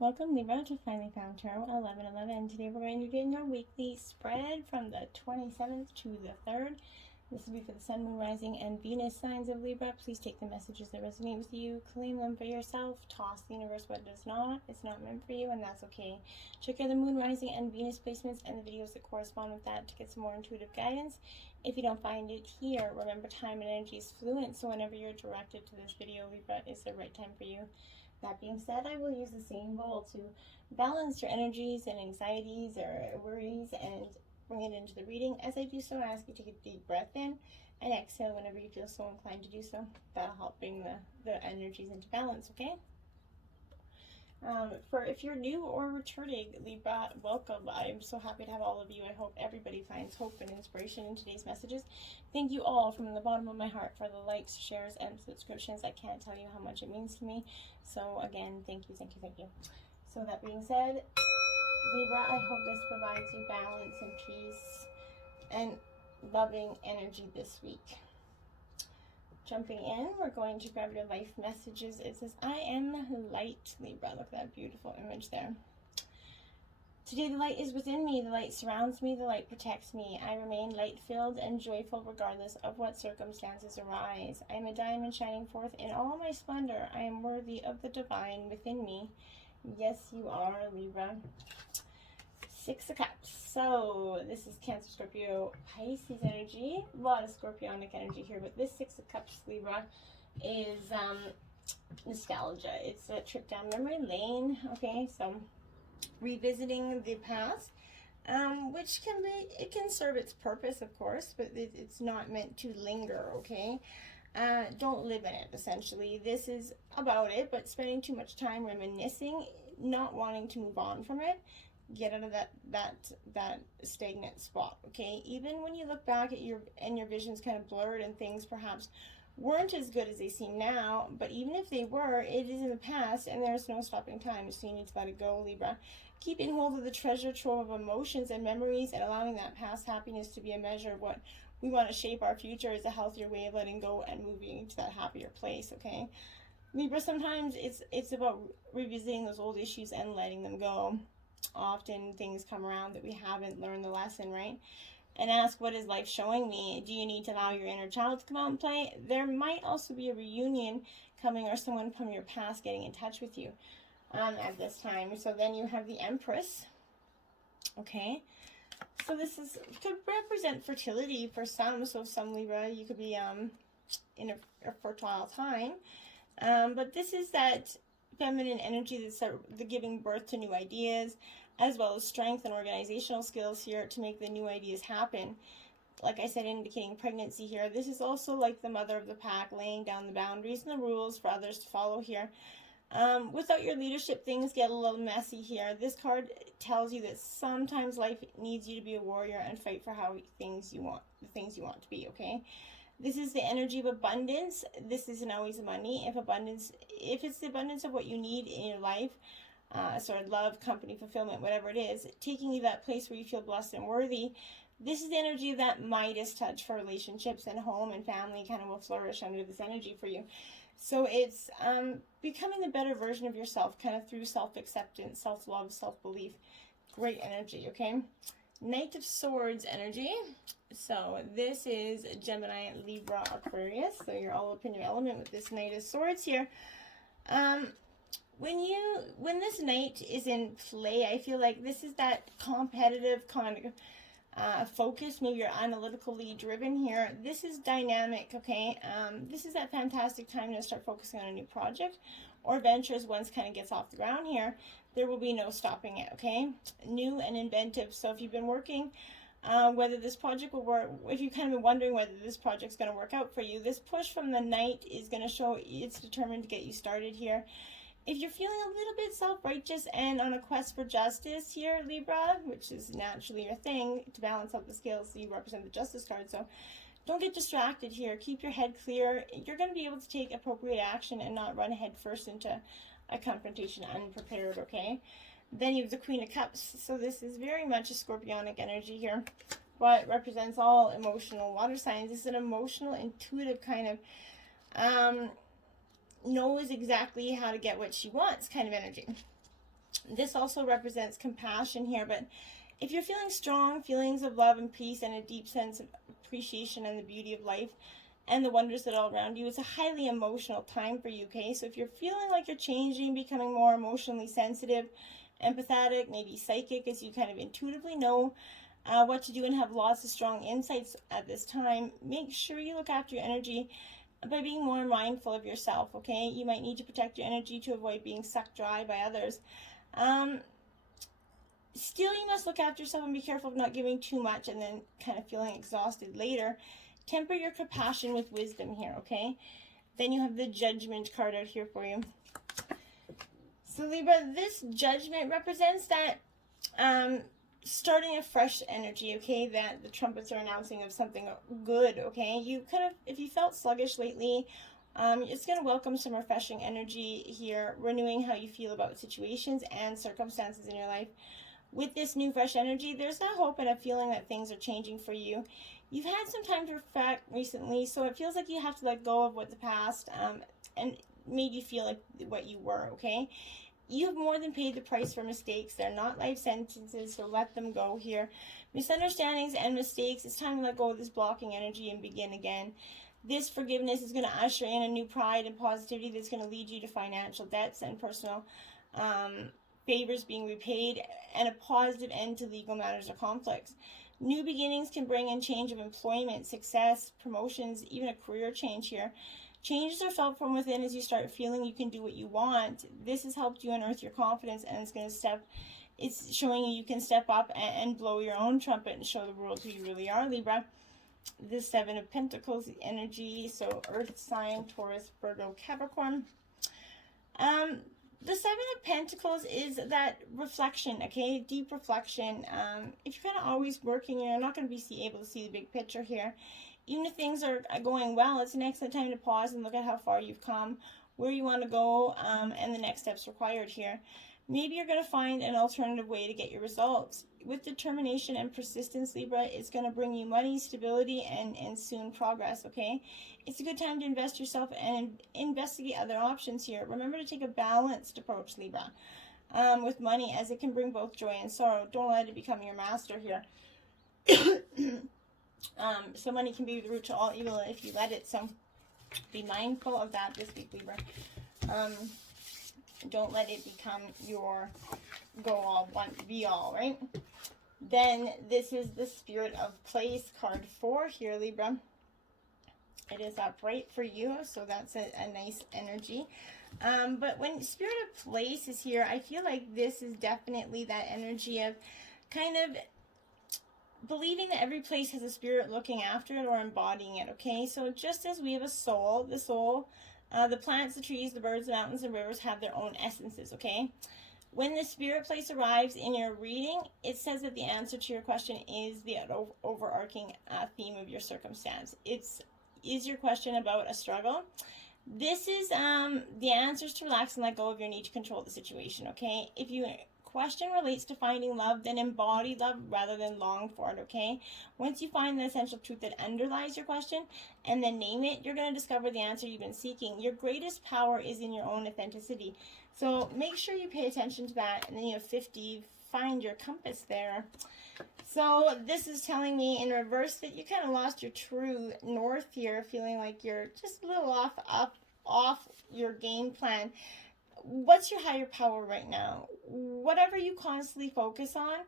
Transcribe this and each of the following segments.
Welcome Libra to Finally Found Tarot 1111. Today we're going to be doing your weekly spread from the 27th to the 3rd. This will be for the Sun, Moon, Rising, and Venus signs of Libra. Please take the messages that resonate with you, claim them for yourself, toss the universe what does not. It's not meant for you, and that's okay. Check out the Moon, Rising, and Venus placements and the videos that correspond with that to get some more intuitive guidance. If you don't find it here, remember time and energy is fluent, so whenever you're directed to this video, Libra, is the right time for you. That being said, I will use the same goal to balance your energies and anxieties or worries and bring it into the reading. As I do so, I ask you to take a deep breath in and exhale whenever you feel so inclined to do so. That'll help bring the energies into balance, okay? For if you're new or returning, Libra, welcome. I'm so happy to have all of you. I hope everybody finds hope and inspiration in today's messages. Thank you all from the bottom of my heart for the likes, shares, and subscriptions. I can't tell you how much it means to me. So again, thank you, thank you, thank you. So that being said, Libra, I hope this provides you balance and peace and loving energy this week. Jumping in, we're going to grab your life messages. It says, I am light, Libra. Look at that beautiful image there. Today the light is within me, the light surrounds me, the light protects me. I remain light-filled and joyful regardless of what circumstances arise. I am a diamond shining forth in all my splendor. I am worthy of the divine within me. Yes, you are, Libra. Six of Cups. So this is Cancer, Scorpio, Pisces energy. A lot of Scorpionic energy here, but this Six of Cups, Libra, is nostalgia. It's a trip down memory lane. Okay, so revisiting the past, which it can serve its purpose, of course, but it's not meant to linger. Okay, don't live in it. Essentially, this is about it, but spending too much time reminiscing, not wanting to move on from it. Get out of that stagnant spot, okay? Even when you look back at your vision's kind of blurred and things perhaps weren't as good as they seem now, but even if they were, it is in the past and there's no stopping time, so you need to let it go, Libra. Keeping hold of the treasure trove of emotions and memories and allowing that past happiness to be a measure of what we want to shape our future is a healthier way of letting go and moving to that happier place, okay? Libra, sometimes it's about revisiting those old issues and letting them go. Often things come around that we haven't learned the lesson, right? And ask, what is life showing me? Do you need to allow your inner child to come out and play? There might also be a reunion coming or someone from your past getting in touch with you at this time. So then you have the Empress. Okay, so this could represent fertility for some. So some Libra, you could be in a fertile time, but this is that feminine energy that's the giving birth to new ideas, as well as strength and organizational skills here to make the new ideas happen. Like I said, indicating pregnancy here. This is also like the mother of the pack, laying down the boundaries and the rules for others to follow here. Without your leadership, things get a little messy here. This card tells you that sometimes life needs you to be a warrior and fight for the things you want to be, okay? This is the energy of abundance. This isn't always money. If it's the abundance of what you need in your life, sort of love, company, fulfillment, whatever it is, taking you to that place where you feel blessed and worthy, this is the energy of that Midas touch for relationships, and home and family kind of will flourish under this energy for you. So it's becoming the better version of yourself, kind of through self-acceptance, self-love, self-belief. Great energy, okay? Knight of Swords energy. So this is Gemini, Libra, Aquarius. So you're all up in your element with this Knight of Swords here. When this Knight is in play, I feel like this is that competitive kind of focus. Maybe you're analytically driven here. This is dynamic, okay? This is that fantastic time to start focusing on a new project or ventures. Once kind of gets off the ground here, there will be no stopping it, okay? New and inventive. So if you've been working, whether this project will work, if you've kind of been wondering whether this project's going to work out for you, this push from the Knight is going to show it's determined to get you started here. If you're feeling a little bit self-righteous and on a quest for justice here, Libra, which is naturally your thing, to balance out the scales, you represent the Justice card, so don't get distracted here. Keep your head clear. You're going to be able to take appropriate action and not run head first into a confrontation unprepared, okay? Then you have the Queen of Cups. So this is very much a Scorpionic energy here, but represents all emotional water signs. This is an emotional, intuitive kind of knows exactly how to get what she wants kind of energy. This also represents compassion here, but if you're feeling strong feelings of love and peace and a deep sense of appreciation and the beauty of life and the wonders that are all around you, it's a highly emotional time for you, okay? So if you're feeling like you're changing, becoming more emotionally sensitive, empathetic, maybe psychic, as you kind of intuitively know what to do and have lots of strong insights at this time, make sure you look after your energy by being more mindful of yourself, okay? You might need to protect your energy to avoid being sucked dry by others. Still, you must look after yourself and be careful of not giving too much and then kind of feeling exhausted later. Temper your compassion with wisdom here, okay? Then you have the Judgment card out here for you. So Libra, this Judgment represents that starting a fresh energy, okay? That the trumpets are announcing of something good, okay? You kind of, if you felt sluggish lately, it's going to welcome some refreshing energy here, renewing how you feel about situations and circumstances in your life. With this new fresh energy, there's a hope and a feeling that things are changing for you. You've had some time to reflect recently, so it feels like you have to let go of what the past and made you feel like what you were, okay? You have more than paid the price for mistakes. They're not life sentences, so let them go here. Misunderstandings and mistakes, it's time to let go of this blocking energy and begin again. This forgiveness is going to usher in a new pride and positivity that's going to lead you to financial debts and personal favors being repaid, and a positive end to legal matters or conflicts. New beginnings can bring in change of employment, success, promotions, even a career change here. Changes are felt from within as you start feeling you can do what you want. This has helped you unearth your confidence, and it's showing you can step up and blow your own trumpet and show the world who you really are, Libra. The Seven of Pentacles, the energy, so Earth sign, Taurus, Virgo, Capricorn. The Seven of Pentacles is that reflection, okay? Deep reflection. If you're kind of always working, you're not going to be able to see the big picture here. Even if things are going well, it's an excellent time to pause and look at how far you've come, where you want to go, and the next steps required here. Maybe you're going to find an alternative way to get your results. With determination and persistence, Libra, it's going to bring you money, stability, and soon progress, okay? It's a good time to invest yourself and investigate other options here. Remember to take a balanced approach, Libra, with money, as it can bring both joy and sorrow. Don't let it become your master here. So money can be the root to all evil if you let it, so be mindful of that this week, Libra. Don't let it become your go-all, be-all, right? Then this is the Spirit of Place, card 4 here, Libra. It is upright for you, so that's a nice energy. But when Spirit of Place is here, I feel like this is definitely that energy of kind of believing that every place has a spirit looking after it or embodying it, okay? So just as we have a soul, the plants, the trees, the birds, the mountains, and rivers have their own essences, okay? When the Spirit Place arrives in your reading, it says that the answer to your question is the overarching theme of your circumstance. Is your question about a struggle? This is the answers to relax and let go of your need to control the situation, okay? If your question relates to finding love, then embody love rather than long for it, okay? Once you find the essential truth that underlies your question and then name it, you're going to discover the answer you've been seeking. Your greatest power is in your own authenticity. So make sure you pay attention to that. And then you have 50, find your compass there. So this is telling me in reverse that you kind of lost your true north here, feeling like you're just a little off your game plan. What's your higher power right now? Whatever you constantly focus on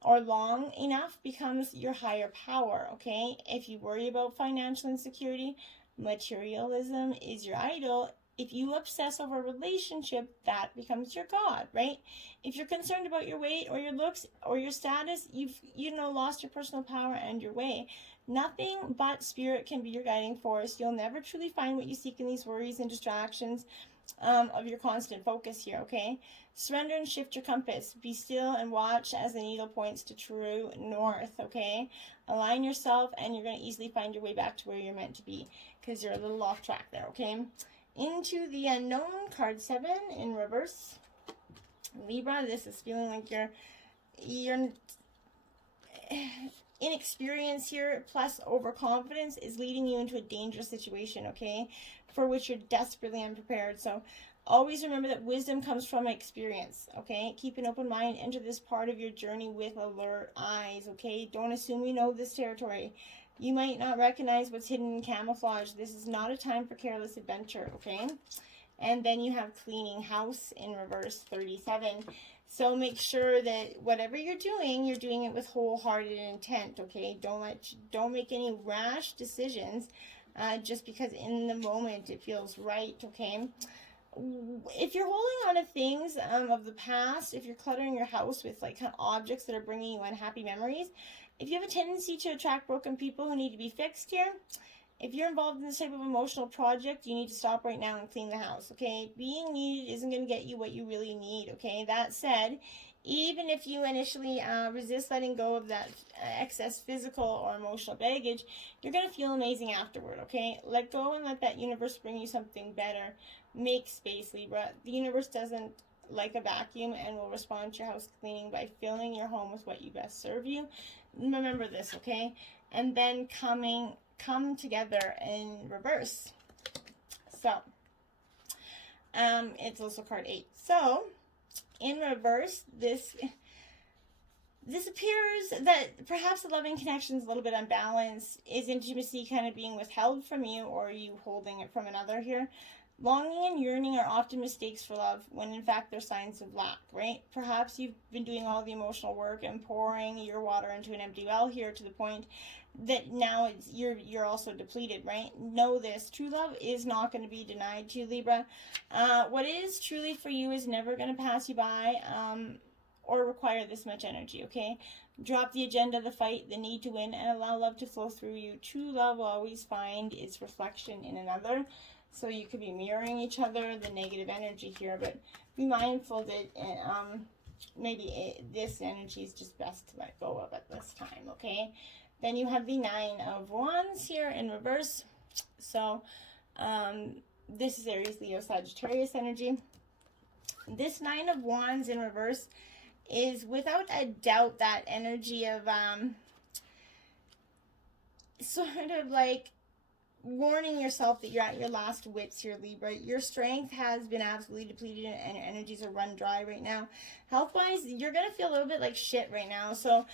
or long enough becomes your higher power, okay? If you worry about financial insecurity, materialism is your idol. If you obsess over a relationship, that becomes your God, right? If you're concerned about your weight or your looks or your status, you've lost your personal power and your way. Nothing but spirit can be your guiding force. You'll never truly find what you seek in these worries and distractions of your constant focus here, okay? Surrender and shift your compass. Be still and watch as the needle points to true north, okay? Align yourself and you're going to easily find your way back to where you're meant to be because you're a little off track there, okay? Into the Unknown, card 7 in reverse. Libra, this is feeling like you're inexperience here plus overconfidence is leading you into a dangerous situation, okay, for which you're desperately unprepared. So Always remember that wisdom comes from experience, okay? Keep an open mind. Enter this part of your journey with alert eyes, okay? Don't assume you know this territory. You might not recognize what's hidden in camouflage. This is not a time for careless adventure, okay? And then you have cleaning house in reverse, 37. So make sure that whatever you're doing it with wholehearted intent, okay? Don't make any rash decisions just because in the moment it feels right, okay? If you're holding on to things of the past, if you're cluttering your house with like kind of objects that are bringing you unhappy memories, if you have a tendency to attract broken people who need to be fixed here, if you're involved in this type of emotional project, you need to stop right now and clean the house, okay? Being needed isn't going to get you what you really need, okay? That said, even if you initially resist letting go of that excess physical or emotional baggage, you're going to feel amazing afterward, okay? Let go and let that universe bring you something better. Make space, Libra. The universe doesn't like a vacuum and will respond to your house cleaning by filling your home with what you best serve you. Remember this, okay? And then come together in reverse. So, it's also card 8. So, in reverse, this appears that perhaps the loving connection is a little bit unbalanced. Is intimacy kind of being withheld from you, or are you holding it from another here? Longing and yearning are often mistakes for love, when in fact they're signs of lack, right? Perhaps you've been doing all the emotional work and pouring your water into an empty well here to the point that now you're also depleted, right? Know this, true love is not going to be denied to you, Libra. What is truly for you is never going to pass you by or require this much energy, okay? Drop the agenda, the fight, the need to win, and allow love to flow through you. True love will always find its reflection in another. So you could be mirroring each other, the negative energy here, but be mindful that this energy is just best to let go of at this time, okay? Then you have the 9 of Wands here in reverse. So this is Aries, Leo, Sagittarius energy. This 9 of Wands in reverse is without a doubt that energy of sort of like warning yourself that you're at your last wits here, Libra. Your strength has been absolutely depleted and your energies are run dry right now. Health-wise, you're going to feel a little bit like shit right now. So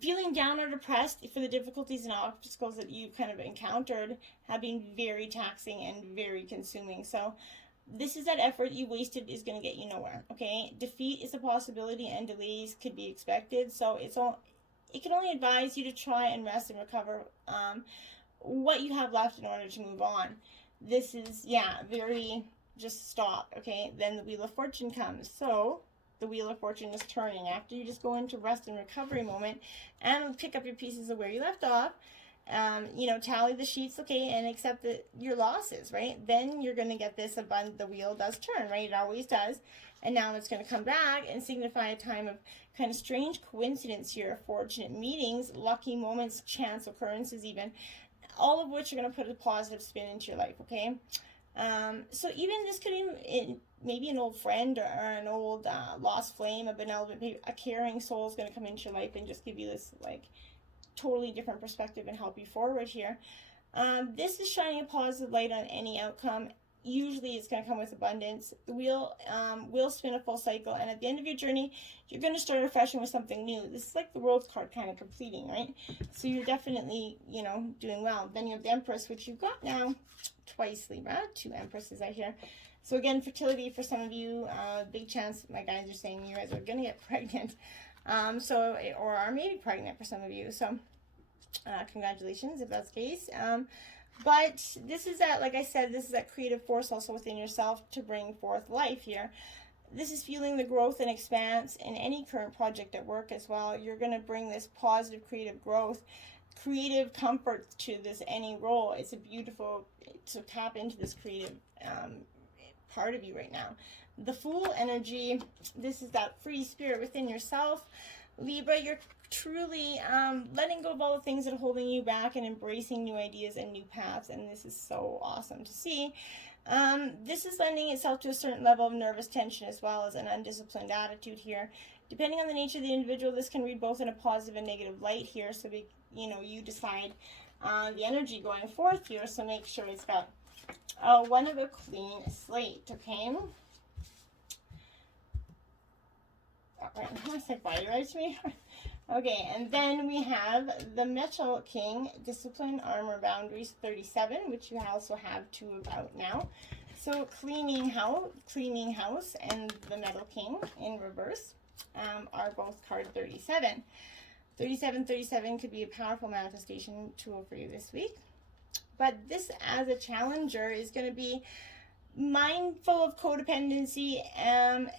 feeling down or depressed for the difficulties and obstacles that you've kind of encountered have been very taxing and very consuming. So this is that effort you wasted is going to get you nowhere, okay? Defeat is a possibility and delays could be expected. So it can only advise you to try and rest and recover what you have left in order to move on. This is, very just stop, okay? Then the Wheel of Fortune comes. So the Wheel of Fortune is turning after you just go into rest and recovery moment and pick up your pieces of where you left off. Tally the sheets, okay, and accept your losses, right? Then you're going to get this the wheel does turn, right? It always does. And now it's going to come back and signify a time of kind of strange coincidence here, fortunate meetings, lucky moments, chance occurrences even, all of which are going to put a positive spin into your life, okay? So even this could be maybe an old friend or an old lost flame, a benevolent, a caring soul is going to come into your life and just give you this like totally different perspective and help you forward here. This is shining a positive light on any outcome. Usually it's going to come with abundance. The wheel will spin a full cycle, and at the end of your journey, you're going to start refreshing with something new. This is like the World card kind of completing, right? So you're definitely, doing well. Then you have the Empress, which you've got now twice, Libra. 2 Empresses out here. So again, fertility for some of you, big chance, my guys are saying you guys are going to get pregnant. Or are maybe pregnant for some of you. So congratulations if that's the case. But this is that, like I said, this is that creative force also within yourself to bring forth life here. This is fueling the growth and expanse in any current project at work as well. You're going to bring this positive creative growth, creative comfort to this any role. It's a beautiful to tap into this creative part of you right now. The Fool energy, this is that free spirit within yourself. Libra, you're truly letting go of all the things that are holding you back and embracing new ideas and new paths, and this is so awesome to see. This is lending itself to a certain level of nervous tension as well as an undisciplined attitude here. Depending on the nature of the individual, this can read both in a positive and negative light here, so you decide the energy going forth here, so make sure it's got One of a clean slate, okay? I said why you write me? Okay, and then we have the Metal King, Discipline, Armor, Boundaries, 37, which you also have 2 about now. So cleaning house, and the Metal King in reverse are both card 37. 37 could be a powerful manifestation tool for you this week. But this, as a challenger, is going to be mindful of codependency and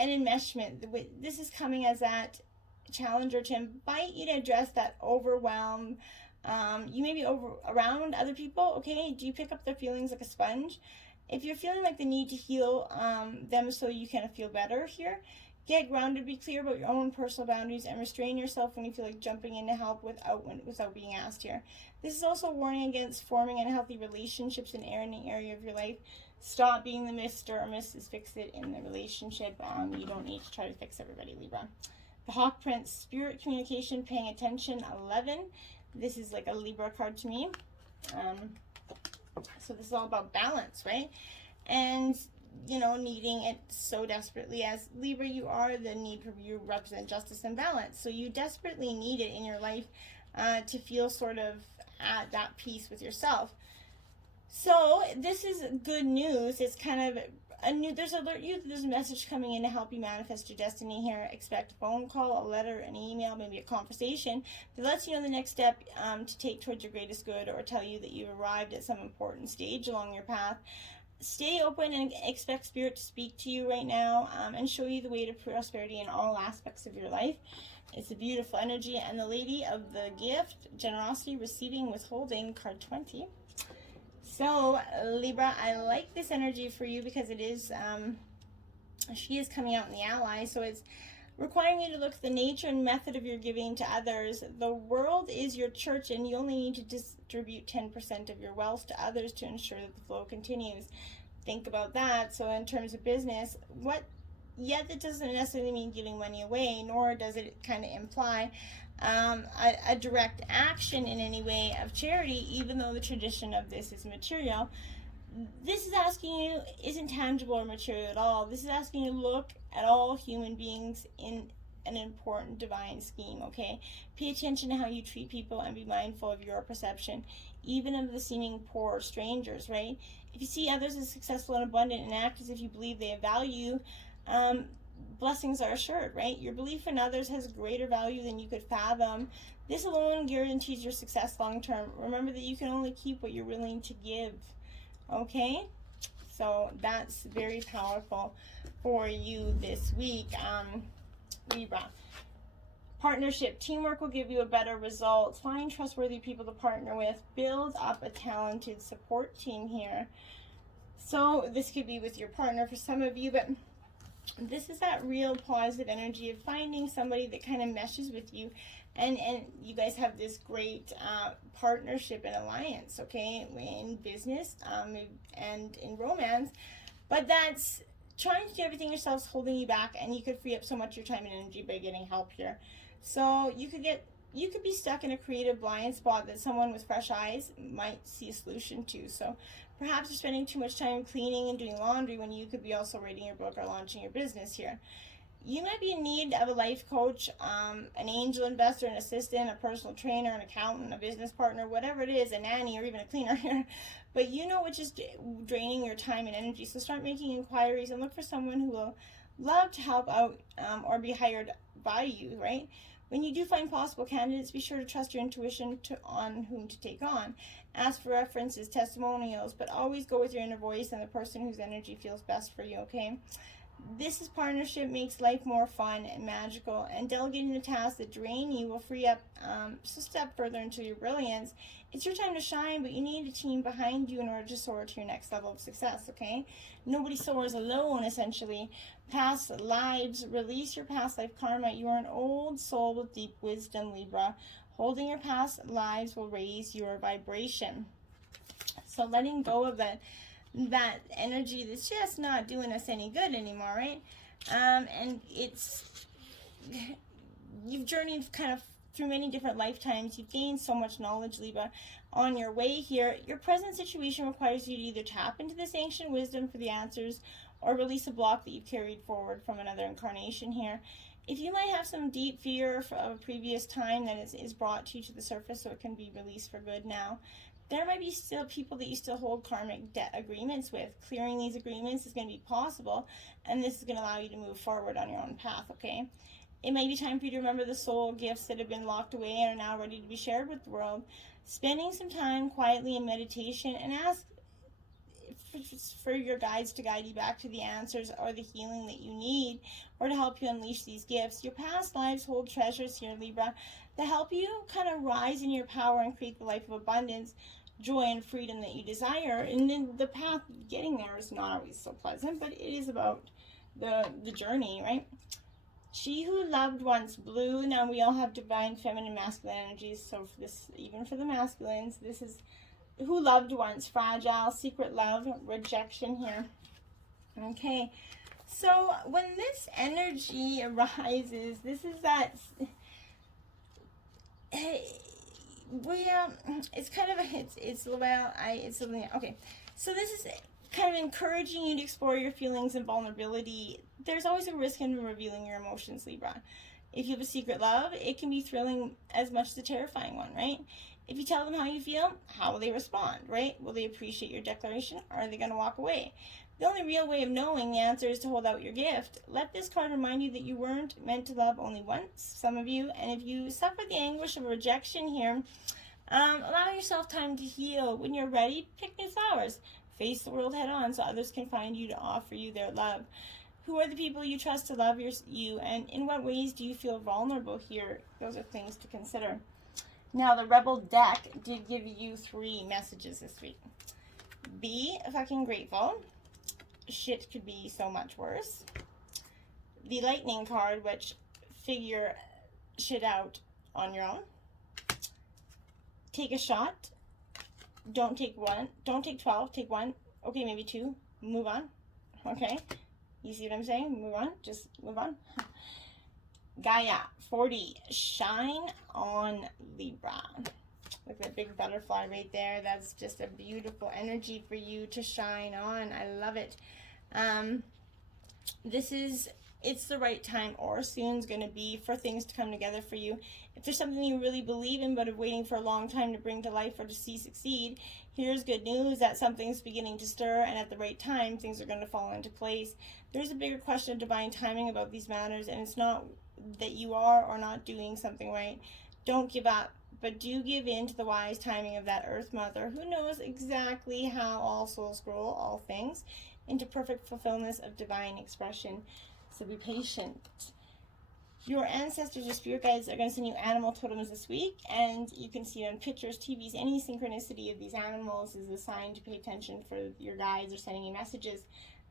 enmeshment. This is coming as that challenger to invite you to address that overwhelm. You may be around other people, okay? Do you pick up their feelings like a sponge? If you're feeling like the need to heal them so you can feel better here, get grounded, be clear about your own personal boundaries, and restrain yourself when you feel like jumping in to help without being asked here. This is also a warning against forming unhealthy relationships in any area of your life. Stop being the Mr. or Mrs. Fix-It in the relationship. You don't need to try to fix everybody, Libra. The Hawk Prince, Spirit Communication, Paying Attention, 11. This is like a Libra card to me. So this is all about balance, right? And, you know, needing it so desperately. As Libra, you are the need for you represent justice and balance. So you desperately need it in your life to feel sort of at that peace with yourself. So this is good news. It's kind of there's a message coming in to help you manifest your destiny here. Expect a phone call, a letter, an email, maybe a conversation that lets you know the next step to take towards your greatest good, or tell you that you've arrived at some important stage along your path. Stay open and expect Spirit to speak to you right now and show you the way to prosperity in all aspects of your life. It's a beautiful energy. And the Lady of the Gift, Generosity, Receiving, Withholding, card 20. So, Libra, I like this energy for you because it is, she is coming out in the ally, so it's requiring you to look at the nature and method of your giving to others. The world is your church, and you only need to distribute 10% of your wealth to others to ensure that the flow continues. Think about that. So in terms of business, yet that doesn't necessarily mean giving money away, nor does it kind of imply a direct action in any way of charity, even though the tradition of this is material. This is asking you, isn't tangible or material at all. This is asking you to look at all human beings in an important divine scheme, okay? Pay attention to how you treat people and be mindful of your perception, even of the seeming poor strangers, right? If you see others as successful and abundant and act as if you believe they have value, blessings are assured, right? Your belief in others has greater value than you could fathom. This alone guarantees your success long term. Remember that you can only keep what you're willing to give, okay? So that's very powerful for you this week, Libra. Partnership, teamwork will give you a better result. Find trustworthy people to partner with. Build up a talented support team here. So this could be with your partner for some of you, but this is that real positive energy of finding somebody that kind of meshes with you, and you guys have this great partnership and alliance, okay, in business and in romance. But that's trying to do everything yourself is holding you back, and you could free up so much of your time and energy by getting help here. So you could be stuck in a creative blind spot that someone with fresh eyes might see a solution to. So perhaps you're spending too much time cleaning and doing laundry when you could be also writing your book or launching your business here. You might be in need of a life coach, an angel investor, an assistant, a personal trainer, an accountant, a business partner, whatever it is, a nanny, or even a cleaner here. But you know which is draining your time and energy. So start making inquiries and look for someone who will love to help out or be hired by you, right? When you do find possible candidates, be sure to trust your intuition on whom to take on. Ask for references, testimonials, but always go with your inner voice and the person whose energy feels best for you, okay? This is partnership makes life more fun and magical, and delegating the tasks that drain you will free up just a step further into your brilliance. It's your time to shine, but you need a team behind you in order to soar to your next level of success, okay? Nobody soars alone, essentially. Past lives, release your past life karma. You are an old soul with deep wisdom, Libra. Holding your past lives will raise your vibration. So letting go of that energy that's just not doing us any good anymore, right? And you've journeyed kind of through many different lifetimes. You've gained so much knowledge, Libra, on your way here. Your present situation requires you to either tap into this ancient wisdom for the answers or release a block that you've carried forward from another incarnation here. If you might have some deep fear of a previous time that is brought to you to the surface so it can be released for good now, there might be still people that you still hold karmic debt agreements with. Clearing these agreements is going to be possible, and this is going to allow you to move forward on your own path, okay? It may be time for you to remember the soul gifts that have been locked away and are now ready to be shared with the world. Spending some time quietly in meditation and ask for your guides to guide you back to the answers or the healing that you need, or to help you unleash these gifts. Your past lives hold treasures here, Libra, that help you kind of rise in your power and create the life of abundance, joy, and freedom that you desire. And then the path getting there is not always so pleasant, but it is about the journey, right? She who loved once blue. Now we all have divine feminine masculine energies, so for this, even for the masculines, this is who loved once, fragile, secret love, rejection here. Okay, so when this energy arises, this is that, well, it's kind of okay. So this is kind of encouraging you to explore your feelings and vulnerability. There's always a risk in revealing your emotions, Libra. If you have a secret love, it can be thrilling as much as a terrifying one, right? If you tell them how you feel, how will they respond, right? Will they appreciate your declaration, or are they going to walk away? The only real way of knowing the answer is to hold out your gift. Let this card remind you that you weren't meant to love only once, some of you, and if you suffer the anguish of rejection here, allow yourself time to heal. When you're ready, pick new flowers. Face the world head on so others can find you to offer you their love. Who are the people you trust to love you, and in what ways do you feel vulnerable here? Those are things to consider. Now, the Rebel deck did give you 3 messages this week. Be fucking grateful. Shit could be so much worse. The Lightning card, which figure shit out on your own. Take a shot. Don't take 1. Don't take 12. Take 1. Okay, maybe 2. Move on. Okay. You see what I'm saying? Move on. Just move on. Gaia 40. Shine on, Libra. Look at that big butterfly right there. That's just a beautiful energy for you to shine on. I love it. It's the right time, or soon's going to be, for things to come together for you. If there's something you really believe in but are waiting for a long time to bring to life or to see succeed, here's good news that something's beginning to stir, and at the right time, things are going to fall into place. There's a bigger question of divine timing about these matters, and it's not that you are or not doing something right. Don't give up, but do give in to the wise timing of that Earth Mother, who knows exactly how all souls grow all things into perfect fulfillment of divine expression. So be patient. Your ancestors or spirit guides are going to send you animal totems this week, and you can see it on pictures, TVs. Any synchronicity of these animals is a sign to pay attention for your guides or sending you messages.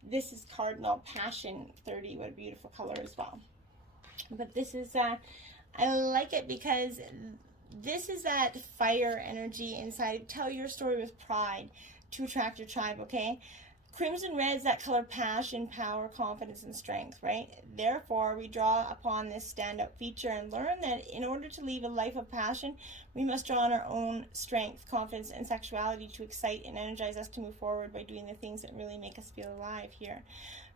This is Cardinal Passion 30. What a beautiful color as well. But this is, I like it because this is that fire energy inside. Tell your story with pride to attract your tribe, okay? Crimson red is that color passion, power, confidence, and strength, right? Therefore, we draw upon this standout feature and learn that in order to live a life of passion, we must draw on our own strength, confidence, and sexuality to excite and energize us to move forward by doing the things that really make us feel alive here.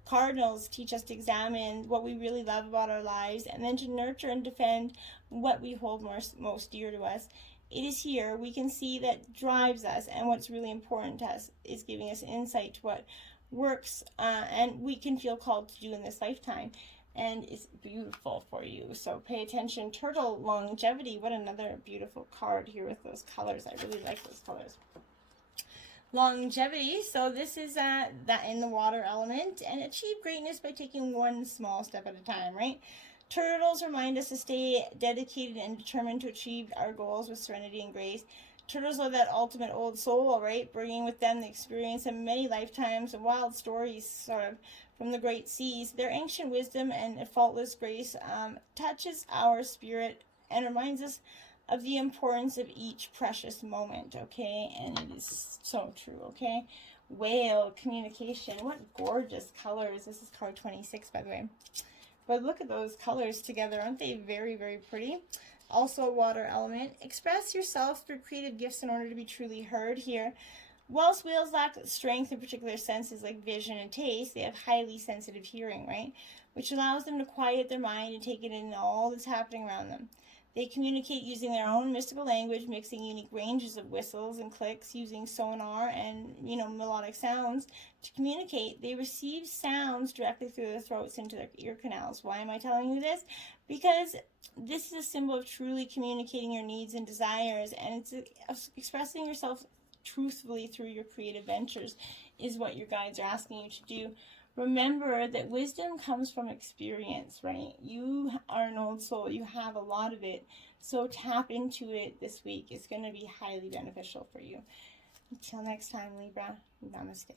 Cardinals teach us to examine what we really love about our lives, and then to nurture and defend what we hold most dear to us. It is here we can see that drives us, and what's really important to us is giving us insight to what works, and we can feel called to do in this lifetime, and it's beautiful for you. So pay attention. Turtle longevity. What another beautiful card here with those colors. I really like those colors. Longevity. So this is that in the water element, and achieve greatness by taking one small step at a time, right? Turtles remind us to stay dedicated and determined to achieve our goals with serenity and grace. Turtles are that ultimate old soul, right? Bringing with them the experience of many lifetimes and wild stories, sort of, from the great seas. Their ancient wisdom and faultless grace touches our spirit and reminds us of the importance of each precious moment, okay? And it is so true, okay? Whale, communication. What gorgeous colors. This is card 26, by the way. But look at those colors together. Aren't they very, very pretty? Also water element. Express yourself through creative gifts in order to be truly heard here. Whilst whales lack strength in particular senses like vision and taste, they have highly sensitive hearing, right? Which allows them to quiet their mind and take it in all that's happening around them. They communicate using their own mystical language, mixing unique ranges of whistles and clicks, using sonar and, melodic sounds to communicate. They receive sounds directly through their throats into their ear canals. Why am I telling you this? Because this is a symbol of truly communicating your needs and desires, and it's expressing yourself truthfully through your creative ventures is what your guides are asking you to do. Remember that wisdom comes from experience, right? You are an old soul. You have a lot of it. So tap into it this week. It's going to be highly beneficial for you. Until next time, Libra, namaste.